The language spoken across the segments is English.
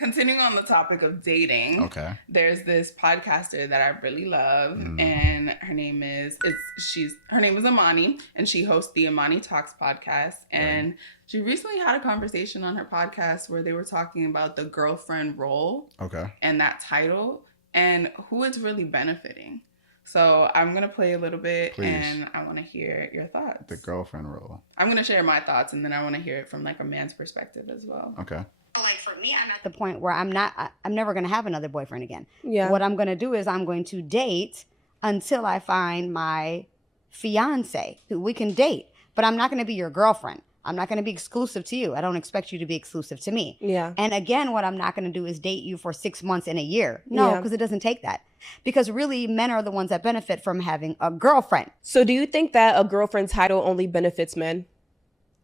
continuing on the topic of dating, Okay. there's this podcaster that I really love, and her name is Amani, and she hosts the Amani Talks podcast. And she recently had a conversation on her podcast where they were talking about the girlfriend role, and that title, and who it's really benefiting. So I'm going to play a little bit, and I want to hear your thoughts. The girlfriend role. I'm going to share my thoughts, and then I want to hear it from like a man's perspective as well. Okay. Like for me, I'm at the point where I'm never going to have another boyfriend again. Yeah. What I'm going to do is I'm going to date until I find my fiance who we can date, but I'm not going to be your girlfriend. I'm not going to be exclusive to you. I don't expect you to be exclusive to me. Yeah. And again, what I'm not going to do is date you for 6 months and a year. No, because it doesn't take that. Because really, men are the ones that benefit from having a girlfriend. So do you think that a girlfriend title only benefits men?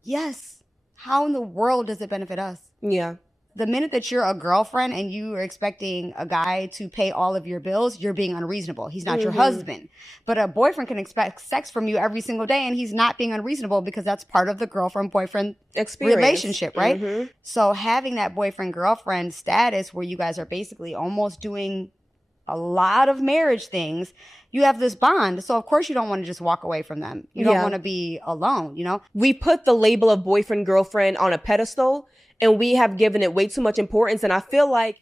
Yes. How in the world does it benefit us? Yeah. The minute that you're a girlfriend and you are expecting a guy to pay all of your bills, you're being unreasonable. He's not your husband. But a boyfriend can expect sex from you every single day, and he's not being unreasonable because that's part of the girlfriend-boyfriend relationship, right? So having that boyfriend-girlfriend status where you guys are basically almost doing a lot of marriage things, you have this bond. So of course you don't want to just walk away from them. You don't want to be alone, you know? We put the label of boyfriend, girlfriend on a pedestal, and we have given it way too much importance. And I feel like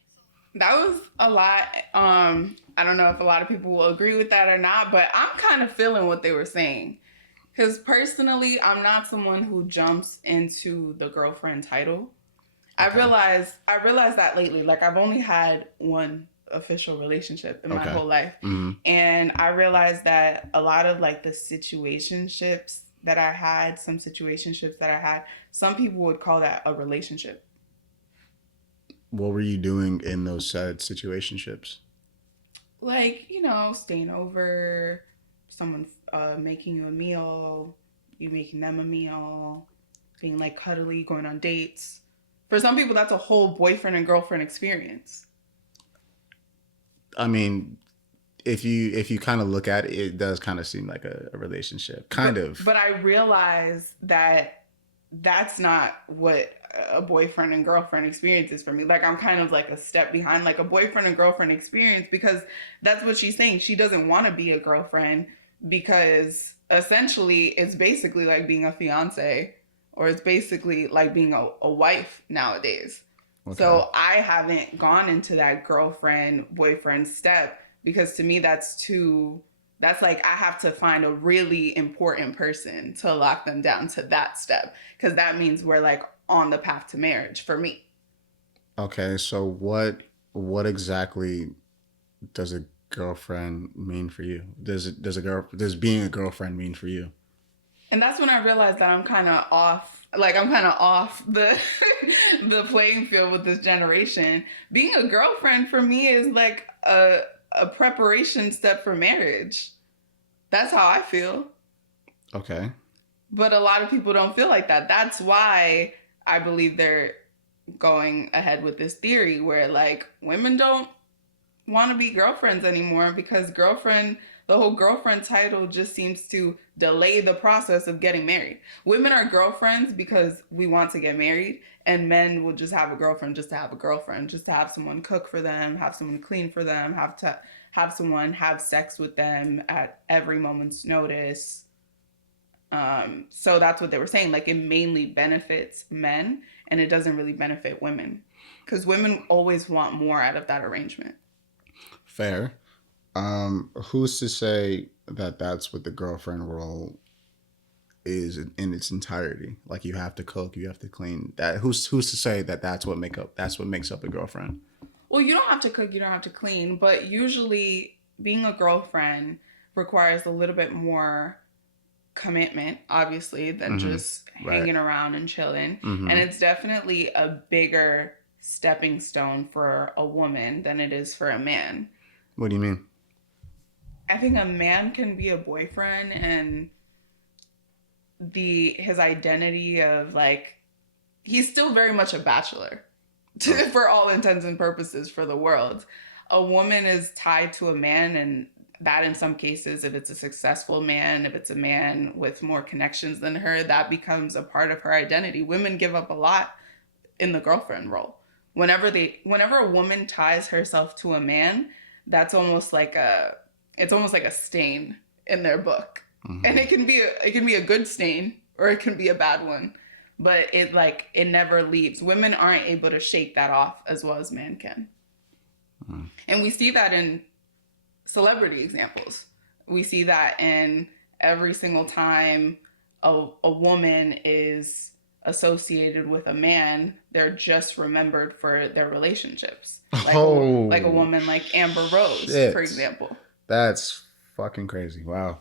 that was a lot. I don't know if a lot of people will agree with that or not, but I'm kind of feeling what they were saying. Because personally, I'm not someone who jumps into the girlfriend title. I realized that lately. Like, I've only had one official relationship in my whole life. And I realized that a lot of like the situationships that I had, some people would call that a relationship. What were you doing in those said situationships? Like, you know, staying over, someone making you a meal, you making them a meal, being like cuddly, going on dates. For some people, that's a whole boyfriend and girlfriend experience. I mean, if you kind of look at it, it does kind of seem like a relationship, But I realize that that's not what a boyfriend and girlfriend experience is for me. Like, I'm kind of like a step behind, like a boyfriend and girlfriend experience, because that's what she's saying. She doesn't want to be a girlfriend because essentially it's basically like being a fiance, or it's basically like being a wife nowadays. Okay. So I haven't gone into that girlfriend boyfriend step, because to me that's like I have to find a really important person to lock them down to that step, because that means we're like on the path to marriage for me. Okay, so what exactly does a girlfriend mean for you? Does being a girlfriend mean for you? And that's when I realized that I'm kind of off. Like, I'm kind of off the the playing field with this generation. Being a girlfriend for me is like a preparation step for marriage. That's how I feel. Okay. But a lot of people don't feel like that. That's why I believe they're going ahead with this theory where like women don't want to be girlfriends anymore, because the whole girlfriend title just seems to delay the process of getting married. Women are girlfriends because we want to get married, and men will just have a girlfriend just to have a girlfriend, just to have someone cook for them, have someone clean for them, have someone have sex with them at every moment's notice. So that's what they were saying. Like, it mainly benefits men, and it doesn't really benefit women, because women always want more out of that arrangement. Fair. Who's to say that that's what the girlfriend role is in its entirety? Like, you have to cook, you have to clean. That who's to say that that's what makes up a girlfriend? Well, you don't have to cook, you don't have to clean, but usually being a girlfriend requires a little bit more commitment, obviously, than just hanging around and chilling. And it's definitely a bigger stepping stone for a woman than it is for a man. What do you mean? I think a man can be a boyfriend, and his identity of like, he's still very much a bachelor for all intents and purposes for the world. A woman is tied to a man, and that in some cases, if it's a successful man, if it's a man with more connections than her, that becomes a part of her identity. Women give up a lot in the girlfriend role. whenever a woman ties herself to a man, that's almost like a stain in their book. Mm-hmm. And it can be a good stain or it can be a bad one. But it never leaves. Women aren't able to shake that off as well as men can. Mm-hmm. And we see that in celebrity examples. We see that in every single time a woman is associated with a man, they're just remembered for their relationships. Like a woman like Amber Rose, shit. for example. That's fucking crazy. Wow.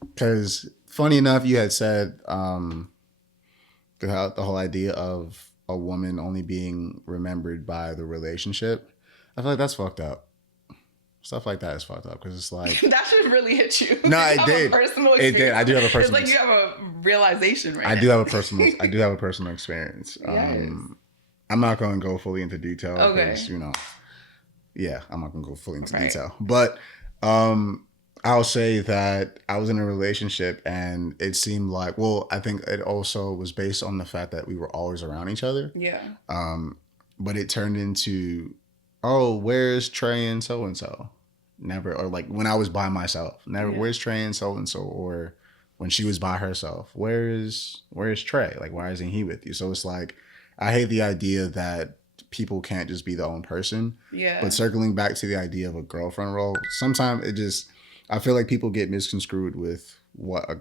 Because funny enough, you had said the whole idea of a woman only being remembered by the relationship. I feel like that's fucked up. Stuff like that is fucked up because it's like that should really hit you. No, it did. It did. I do have a personal. It's like you have a realization right now. I do have a personal experience. Yes. I'm not going to go fully into detail because I'm not going to go fully into detail. But I'll say that I was in a relationship and it seemed like, I think it also was based on the fact that we were always around each other. Yeah. But it turned into, oh, where's Trey and so-and-so? Never, or like when I was by myself, never, where's Trey and so-and-so? Or when she was by herself, where's Trey? Like, why isn't he with you? So it's like, I hate the idea that people can't just be their own person. Yeah. But circling back to the idea of a girlfriend role, sometimes I feel like people get misconstrued with what the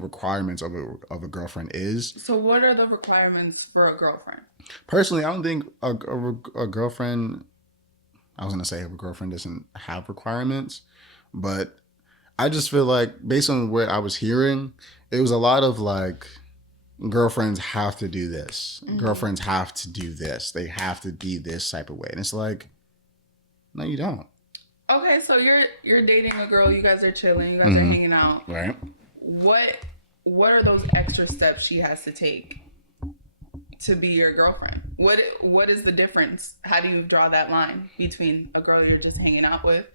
requirements of a girlfriend is. So what are the requirements for a girlfriend? Personally, I don't think a girlfriend, I was going to say a girlfriend doesn't have requirements, but I just feel like based on what I was hearing, it was a lot of like, girlfriends have to do this. Mm-hmm. Girlfriends have to do this. They have to be this type of way. And it's like, no, you don't. Okay, so you're dating a girl, you guys are chilling, you guys are hanging out. Right. What are those extra steps she has to take to be your girlfriend? What is the difference? How do you draw that line between a girl you're just hanging out with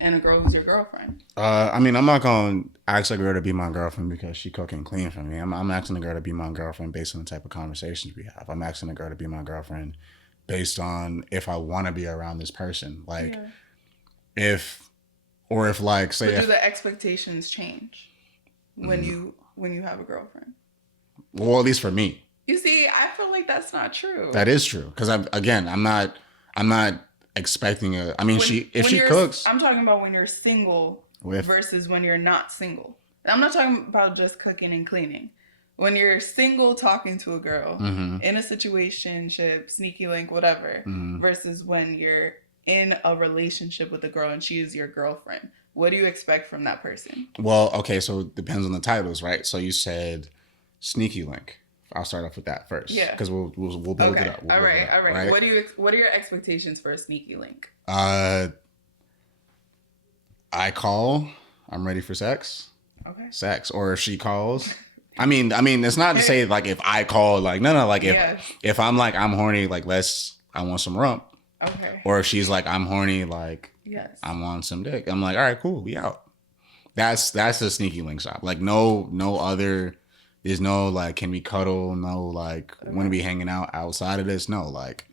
and a girl who's your girlfriend? I'm not going to ask a girl to be my girlfriend because she cook and clean for me. I'm asking a girl to be my girlfriend based on the type of conversations we have. I'm asking a girl to be my girlfriend based on if I want to be around this person. Like, if like, say... But do the expectations change when you have a girlfriend? Well, at least for me. You see, I feel like that's not true. That is true. Because I'm not expecting if she cooks. I'm talking about when you're single versus when you're not single. I'm not talking about just cooking and cleaning. When you're single talking to a girl in a situationship, sneaky link, whatever, versus when you're in a relationship with a girl and she is your girlfriend. What do you expect from that person? Well, okay, so it depends on the titles, right? So you said sneaky link. I'll start off with that first. Yeah. Because we'll build it up. All right. What are your expectations for a sneaky link? I call, I'm ready for sex. Okay. Sex. Or if she calls. I mean, it's not to say like if I call, like no, like if I'm like I'm horny, like I want some rump. Okay. Or if she's like I'm horny, like I want some dick. I'm like, all right, cool, we out. That's a sneaky link shop. Like no other. There's no like, can we cuddle? No like, when are we hanging out outside of this? No, like,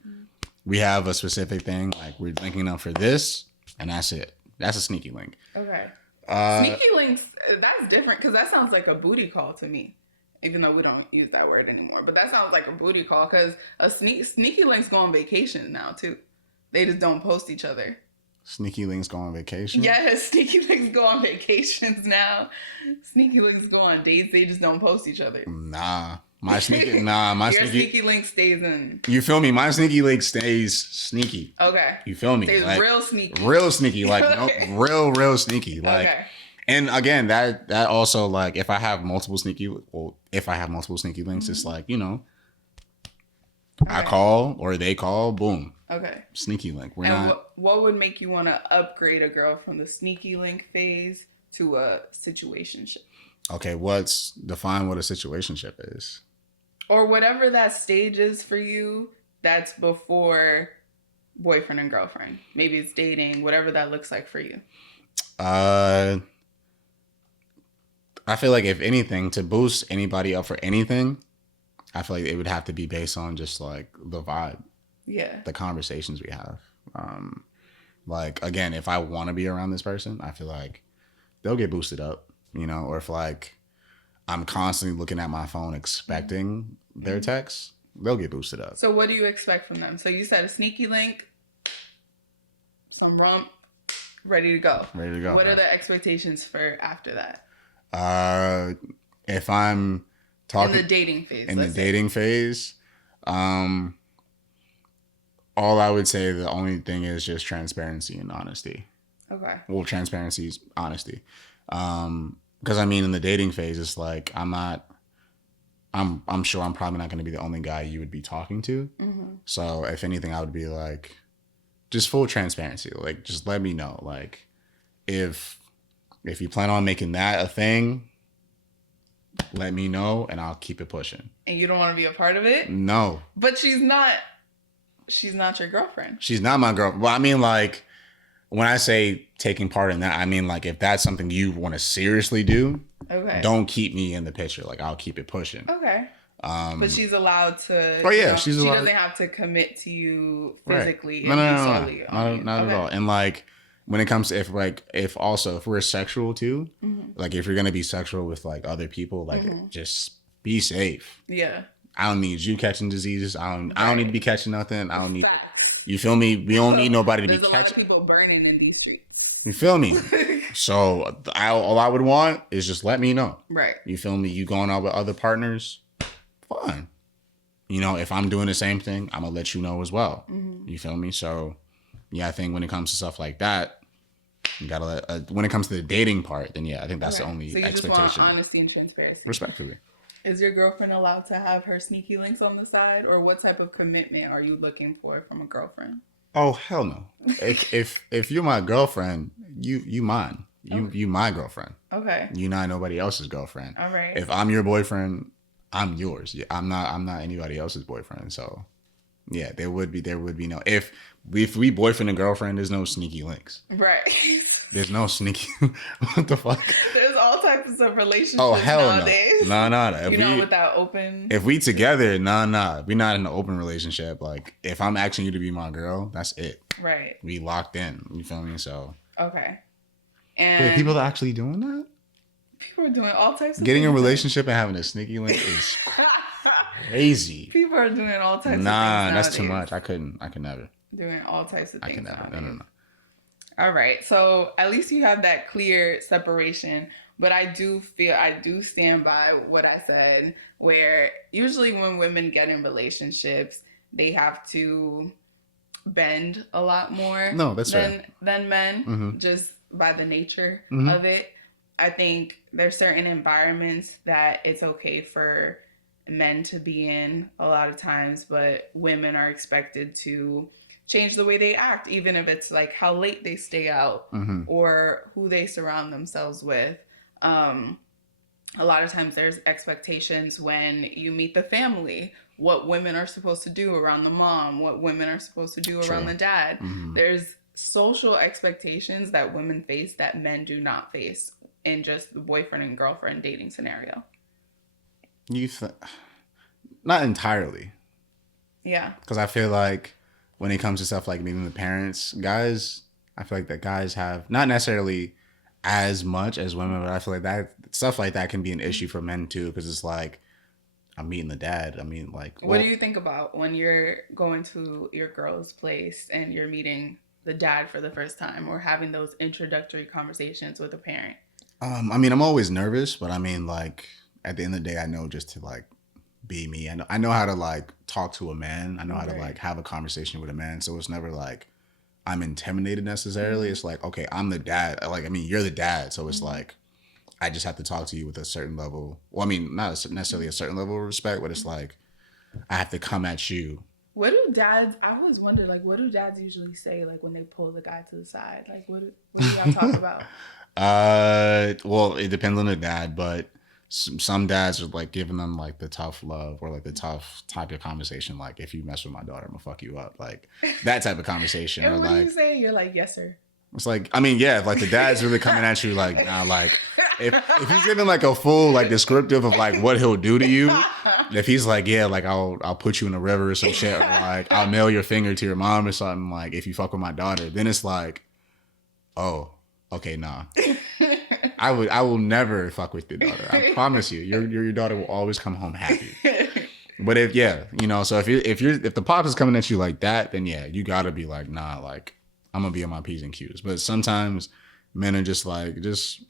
we have a specific thing. Like, we're linking up for this, and that's it. That's a sneaky link. Okay. Sneaky links, that's different because that sounds like a booty call to me, even though we don't use that word anymore. But that sounds like a booty call because a sneaky links go on vacation now too. They just don't post each other. Sneaky links go on vacation? Yes, sneaky links go on vacations now. Sneaky links go on dates. They just don't post each other. My sneaky link stays in. You feel me? My sneaky link stays sneaky. Okay. You feel me? Stays like, real sneaky. Real sneaky. Like real sneaky. Like, and again, that also like if I have multiple sneaky links, it's like, I call or they call, boom. Okay. Sneaky link. What would make you want to upgrade a girl from the sneaky link phase to a situationship? Okay, define what a situationship is. Or whatever that stage is for you, that's before boyfriend and girlfriend. Maybe it's dating, whatever that looks like for you. I feel like if anything, to boost anybody up for anything, I feel like it would have to be based on just like the vibe, Yeah. the conversations we have. Like again, if I want to be around this person, I feel like they'll get boosted up, or if like I'm constantly looking at my phone expecting their texts, they'll get boosted up. So what do you expect from them? So you said a sneaky link, some rump, ready to go. Ready to go. What are the expectations for after that? If I'm talking In the dating phase. in the dating phase, all I would say, the only thing is just transparency and honesty. Okay. Well, transparency is honesty. Because I mean, in the dating phase, it's like I'm sure I'm probably not going to be the only guy you would be talking to. Mm-hmm. So if anything, I would be like, just full transparency. Like, just let me know. Like, if you plan on making that a thing, let me know and I'll keep it pushing. And you don't want to be a part of it? No. But she's not your girlfriend. She's not my girl. Well, I mean, like, when I say taking part in that, I mean, like, if that's something you want to seriously do, okay, don't keep me in the picture. Like, I'll keep it pushing. Okay. But she's allowed to. Oh yeah, she allowed. doesn't have to commit to you physically. Right. No, Solely not at all. And like, when it comes to if we're sexual too, like if you're gonna be sexual with like other people, like just be safe. Yeah. I don't need you catching diseases. I don't need to be catching nothing. I don't need. You feel me? We don't need nobody to be catching. There's a lot of people burning in these streets. You feel me? So all I would want is just let me know. Right. You feel me? You going out with other partners? Fine. If I'm doing the same thing, I'm gonna let you know as well. You feel me? So, yeah, I think when it comes to stuff like that, you gotta let. When it comes to the dating part, then yeah, I think that's the only expectation. So you just want honesty and transparency. Respectfully. Is your girlfriend allowed to have her sneaky links on the side, or what type of commitment are you looking for from a girlfriend? Oh hell no! if you're my girlfriend, you mine. You my girlfriend. Okay. You not nobody else's girlfriend. All right. If I'm your boyfriend, I'm yours. Yeah, I'm not anybody else's boyfriend. So, yeah, there would be no if we boyfriend and girlfriend. There's no sneaky links. Right. There's no sneaky. What the fuck? There's all types of relationships nowadays. No. Without open. If we together, nah. We're not in an open relationship. Like if I'm asking you to be my girl, that's it. Right. We locked in. You feel me? So. Okay. And wait, people are actually doing that? People are doing all types of getting things. A relationship and having a sneaky link is crazy. People are doing all types of things. Nah, that's too much. I could never. Doing all types of things. I could never. No. All right. So at least you have that clear separation. But I do stand by what I said, where usually when women get in relationships, they have to bend a lot more than men, just by the nature of it. I think there's certain environments that it's okay for men to be in a lot of times, but women are expected to change the way they act, even if it's like how late they stay out or who they surround themselves with. A lot of times there's expectations when you meet the family, what women are supposed to do around the mom, what women are supposed to do around the dad. There's social expectations that women face that men do not face in just the boyfriend and girlfriend dating scenario. Not entirely. Yeah. Because I feel like when it comes to stuff like meeting the parents, guys, I feel like that guys have not necessarily as much as women, but I feel like that stuff like that can be an issue for men too, because it's like, I'm meeting the dad. I mean, like, what do you think about when you're going to your girl's place and you're meeting the dad for the first time or having those introductory conversations with a parent? I mean, I'm always nervous, but I mean, like, at the end of the day, I know just to like be me. I know how to like talk to a man. I know how to like have a conversation with a man. So it's never like I'm intimidated necessarily. It's like, okay, I'm the dad. Like, I mean, you're the dad. So it's like, I just have to talk to you with a certain level. Well, I mean, not necessarily a certain level of respect, but it's like, I have to come at you. What do dads, I always wonder, like, what do dads usually say, like, when they pull the guy to the side? Like, what do y'all talk about? Well, it depends on the dad, but some dads are like giving them like the tough love or like the tough type of conversation. Like, if you mess with my daughter, I'm gonna fuck you up. Like that type of conversation. And or what like, do you say? You're like, yes, sir. It's like, I mean, yeah, like the dad's really coming at you like, nah, like if he's giving like a full like descriptive of like what he'll do to you, if he's like, yeah, like I'll put you in a river or some shit, or like I'll nail your finger to your mom or something, like if you fuck with my daughter, then it's like, oh, okay, nah. I will never fuck with your daughter. I promise you. Your daughter will always come home happy. But if so if the pops is coming at you like that, then yeah, you gotta be like, nah, like I'm gonna be on my P's and Q's. But sometimes men are just like just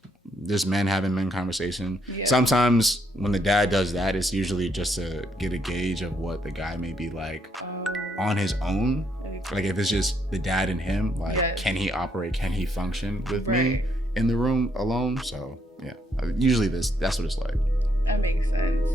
men having men conversation. Yeah. Sometimes when the dad does that, it's usually just to get a gauge of what the guy may be like on his own. Like if it's just the dad and him, like can he operate? Can he function with me in the room alone? So yeah, usually that's what it's like. That makes sense.